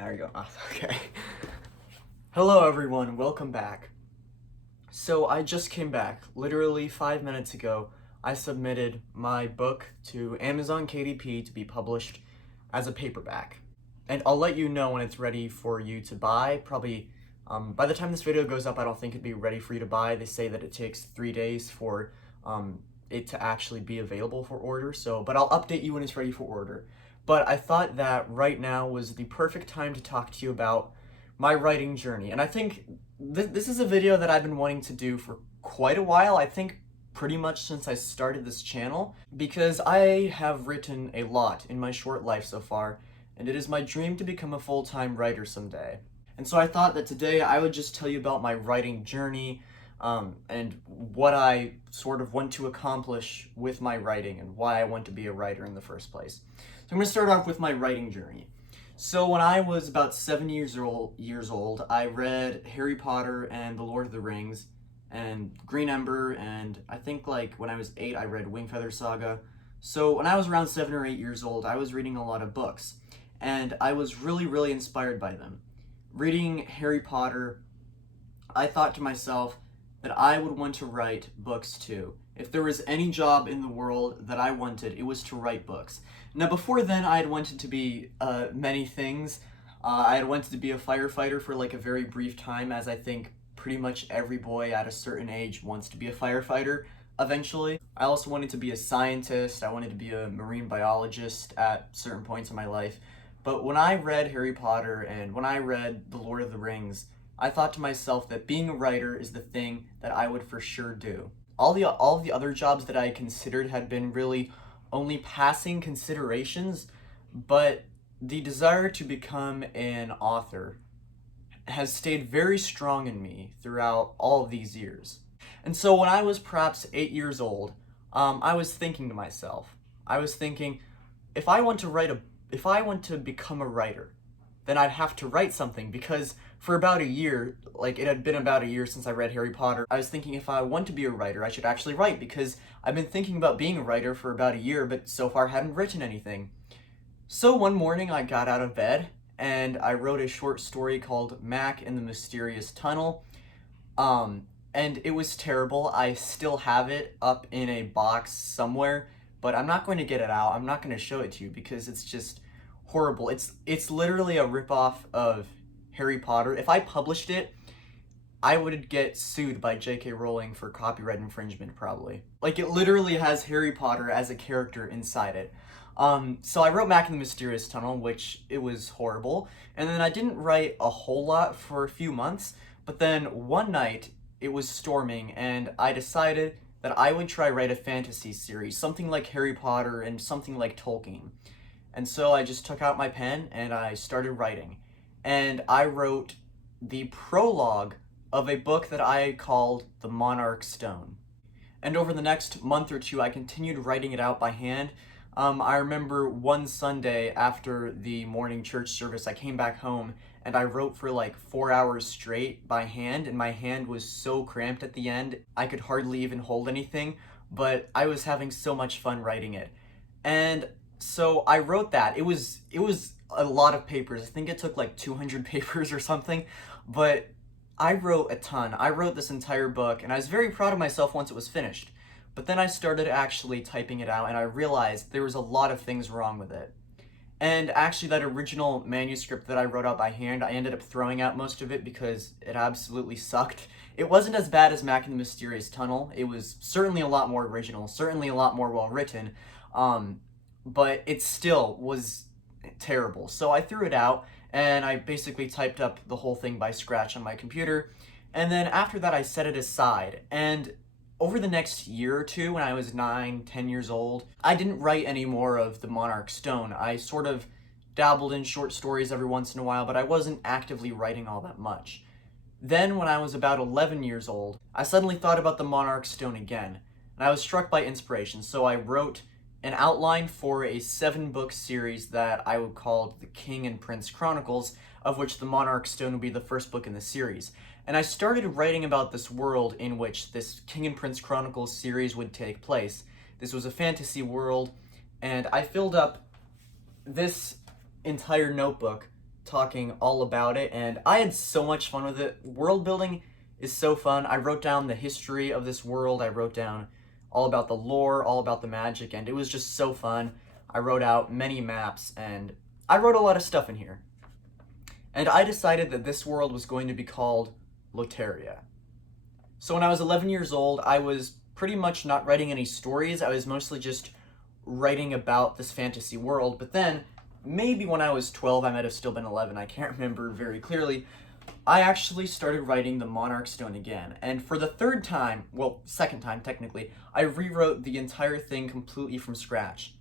There we go. Oh, okay. Hello everyone, welcome back. So I just came back. Literally 5 minutes ago, I submitted my book to Amazon KDP to be published as a paperback. And I'll let you know when it's ready for you to buy. Probably by the time this video goes up, I don't think it'd be ready for you to buy. They say that it takes 3 days for it to actually be available for order. But I'll update you when it's ready for order. But I thought that right now was the perfect time to talk to you about my writing journey. And I think this is a video that I've been wanting to do for quite a while. I think pretty much since I started this channel, because I have written a lot in my short life so far, and it is my dream to become a full-time writer someday. And so I thought that today I would just tell you about my writing journey, and what I sort of want to accomplish with my writing and why I want to be a writer in the first place. So I'm going to start off with my writing journey. So when I was about 7 years old, I read Harry Potter and The Lord of the Rings and Green Ember, and I think like when I was 8 I read Wingfeather Saga. So when I was around 7 or 8 years old, I was reading a lot of books, and I was really inspired by them. Reading Harry Potter, I thought to myself that I would want to write books too. If there was any job in the world that I wanted, it was to write books. Now before then, I had wanted to be many things. I had wanted to be a firefighter for like a very brief time, as I think pretty much every boy at a certain age wants to be a firefighter eventually. I also wanted to be a scientist. I wanted to be a marine biologist at certain points in my life. But when I read Harry Potter and when I read The Lord of the Rings, I thought to myself that being a writer is the thing that I would for sure do. All of the other jobs that I considered had been really only passing considerations, but the desire to become an author has stayed very strong in me throughout all of these years. And so when I was perhaps 8 years old, I was thinking to myself, if I want to become a writer, then I'd have to write something, because for about a year, like it had been about a year since I read Harry Potter, I was thinking if I want to be a writer, I should actually write, because I've been thinking about being a writer for about a year, but so far hadn't written anything. So one morning I got out of bed and I wrote a short story called Mac in the Mysterious Tunnel. And it was terrible. I still have it up in a box somewhere, but I'm not going to get it out. I'm not going to show it to you because it's just horrible. It's literally a ripoff of Harry Potter. If I published it, I would get sued by J.K. Rowling for copyright infringement, probably. Like, it literally has Harry Potter as a character inside it. So I wrote Mac in the Mysterious Tunnel, which it was horrible. And then I didn't write a whole lot for a few months, but then one night it was storming and I decided that I would try write a fantasy series, something like Harry Potter and something like Tolkien. And so I just took out my pen and I started writing. And I wrote the prologue of a book that I called The Monarch Stone. And over the next month or two, I continued writing it out by hand. I remember one Sunday after the morning church service, I came back home and I wrote for like 4 hours straight by hand, and my hand was so cramped at the end, I could hardly even hold anything, but I was having so much fun writing it. And so I wrote that. It was a lot of papers. I think it took like 200 papers or something, but I wrote a ton. I wrote this entire book, and I was very proud of myself once it was finished. But then I started actually typing it out, and I realized there was a lot of things wrong with it. And actually, that original manuscript that I wrote out by hand, I ended up throwing out most of it because it absolutely sucked. It wasn't as bad as Mac in the Mysterious Tunnel. It was certainly a lot more original, certainly a lot more well written, but it still was terrible. So I threw it out, and I basically typed up the whole thing by scratch on my computer. And then after that, I set it aside. And over the next year or two, when I was 9, 10 years old, I didn't write any more of The Monarch Stone. I sort of dabbled in short stories every once in a while, but I wasn't actively writing all that much. Then, when I was about 11 years old, I suddenly thought about The Monarch Stone again, and I was struck by inspiration, so I wrote an outline for a 7-book series that I would call The King and Prince Chronicles, of which The Monarch Stone would be the first book in the series. And I started writing about this world in which this King and Prince Chronicles series would take place. This was a fantasy world, and I filled up this entire notebook talking all about it, and I had so much fun with it. World building is so fun. I wrote down the history of this world, I wrote down all about the lore, all about the magic, and it was just so fun. I wrote out many maps, and I wrote a lot of stuff in here. And I decided that this world was going to be called Loteria. So when I was 11 years old, I was pretty much not writing any stories. I was mostly just writing about this fantasy world. But then, maybe when I was 12, I might have still been 11, I can't remember very clearly, I actually started writing the Monarch Stone again. And for the third time, well, second time technically, I rewrote the entire thing completely from scratch.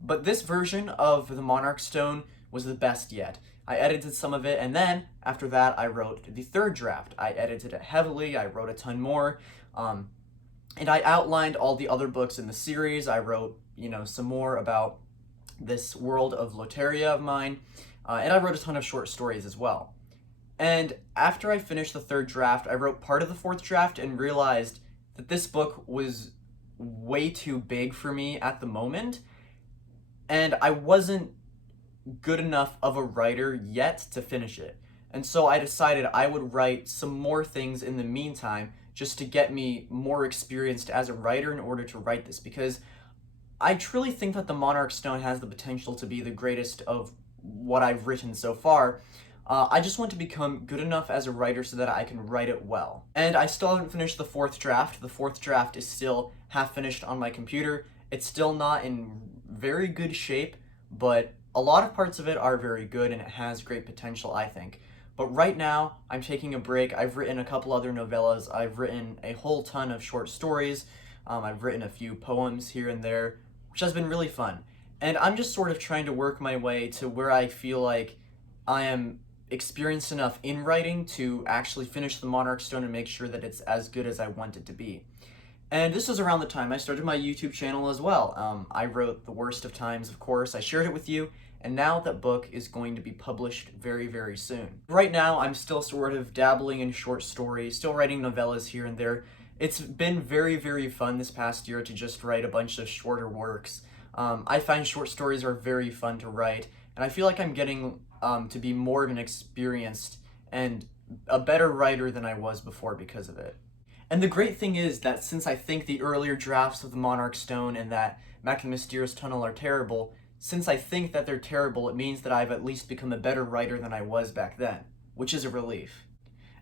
But this version of the Monarch Stone was the best yet. I edited some of it, and then after that I wrote the third draft. I edited it heavily, I wrote a ton more, and I outlined all the other books in the series. I wrote, some more about this world of Loteria of mine, and I wrote a ton of short stories as well. And after I finished the third draft, I wrote part of the fourth draft and realized that this book was way too big for me at the moment, and I wasn't good enough of a writer yet to finish it. And so I decided I would write some more things in the meantime just to get me more experienced as a writer in order to write this, because I truly think that the Monarch Stone has the potential to be the greatest of what I've written so far. I just want to become good enough as a writer so that I can write it well. And I still haven't finished the fourth draft. The fourth draft is still half finished on my computer. It's still not in very good shape, but a lot of parts of it are very good and it has great potential, I think. But right now, I'm taking a break. I've written a couple other novellas. I've written a whole ton of short stories. I've written a few poems here and there, which has been really fun. And I'm just sort of trying to work my way to where I feel like I am experienced enough in writing to actually finish the Monarch Stone and make sure that it's as good as I want it to be. And this was around the time I started my YouTube channel as well. I wrote The Worst of Times, of course. I shared it with you, and now that book is going to be published very, very soon. Right now, I'm still sort of dabbling in short stories, still writing novellas here and there. It's been very, very fun this past year to just write a bunch of shorter works. I find short stories are very fun to write, and I feel like I'm getting to be more of an experienced and a better writer than I was before because of it. And the great thing is that since I think the earlier drafts of the Monarch Stone and that Map to the Mysterious Tunnel are terrible, since I think that they're terrible, it means that I've at least become a better writer than I was back then, which is a relief.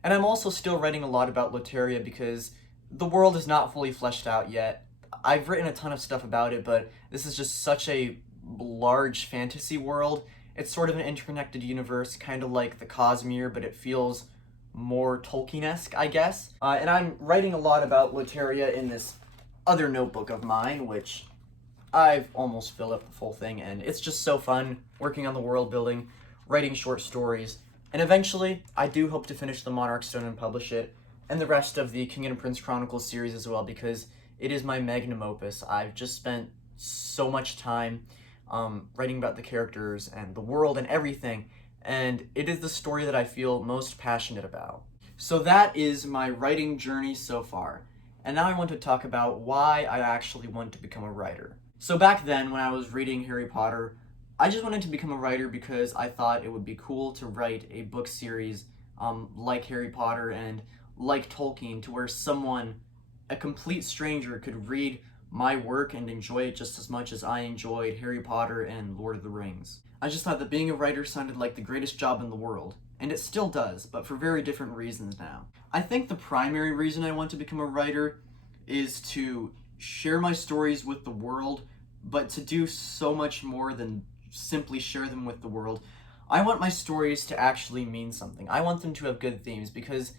And I'm also still writing a lot about Loteria because the world is not fully fleshed out yet. I've written a ton of stuff about it, but this is just such a large fantasy world. It's sort of an interconnected universe, kind of like the Cosmere, but it feels more Tolkien-esque, I guess. And I'm writing a lot about Loteria in this other notebook of mine, which I've almost filled up the full thing, and it's just so fun working on the world building, writing short stories, and eventually I do hope to finish the Monarch Stone and publish it, and the rest of the King and Prince Chronicles series as well, because it is my magnum opus. I've just spent so much time writing about the characters and the world and everything, and it is the story that I feel most passionate about. So that is my writing journey so far, and now I want to talk about why I actually want to become a writer. So back then, when I was reading Harry Potter, I just wanted to become a writer because I thought it would be cool to write a book series like Harry Potter and like Tolkien, to where someone, a complete stranger, could read my work and enjoy it just as much as I enjoyed Harry Potter and Lord of the Rings. I just thought that being a writer sounded like the greatest job in the world, and it still does, but for very different reasons now. I think the primary reason I want to become a writer is to share my stories with the world, but to do so much more than simply share them with the world. I want my stories to actually mean something. I want them to have good themes, because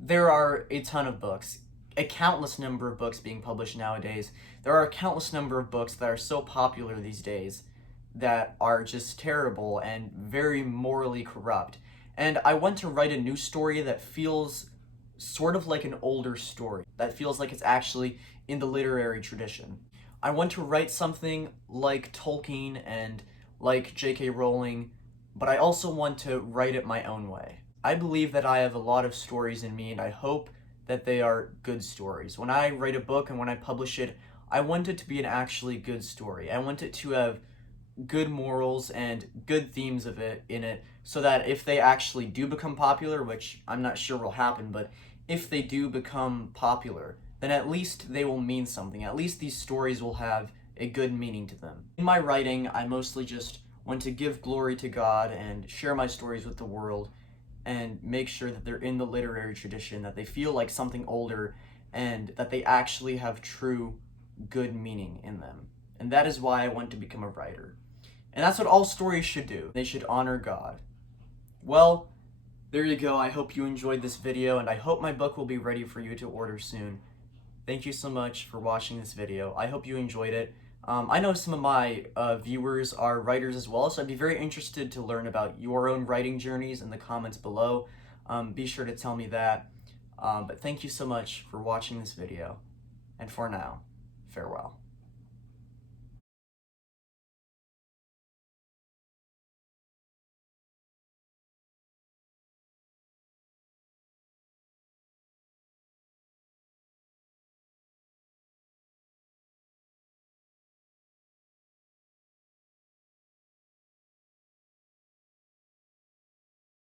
there are a ton of books, a countless number of books being published nowadays. There are a countless number of books that are so popular these days that are just terrible and very morally corrupt. And I want to write a new story that feels sort of like an older story, that feels like it's actually in the literary tradition. I want to write something like Tolkien and like J.K. Rowling, but I also want to write it my own way. I believe that I have a lot of stories in me, and I hope that they are good stories. When I write a book and when I publish it, I want it to be an actually good story. I want it to have good morals and good themes in it, so that if they actually do become popular, which I'm not sure will happen, but if they do become popular, then at least they will mean something. At least these stories will have a good meaning to them. In my writing, I mostly just want to give glory to God and share my stories with the world and make sure that they're in the literary tradition, that they feel like something older, and that they actually have true good meaning in them. And that is why I want to become a writer. And that's what all stories should do. They should honor God. Well, there you go. I hope you enjoyed this video, and I hope my book will be ready for you to order soon. Thank you so much for watching this video. I hope you enjoyed it. I know some of my viewers are writers as well, so I'd be very interested to learn about your own writing journeys in the comments below. Be sure to tell me that. But thank you so much for watching this video. And for now, farewell.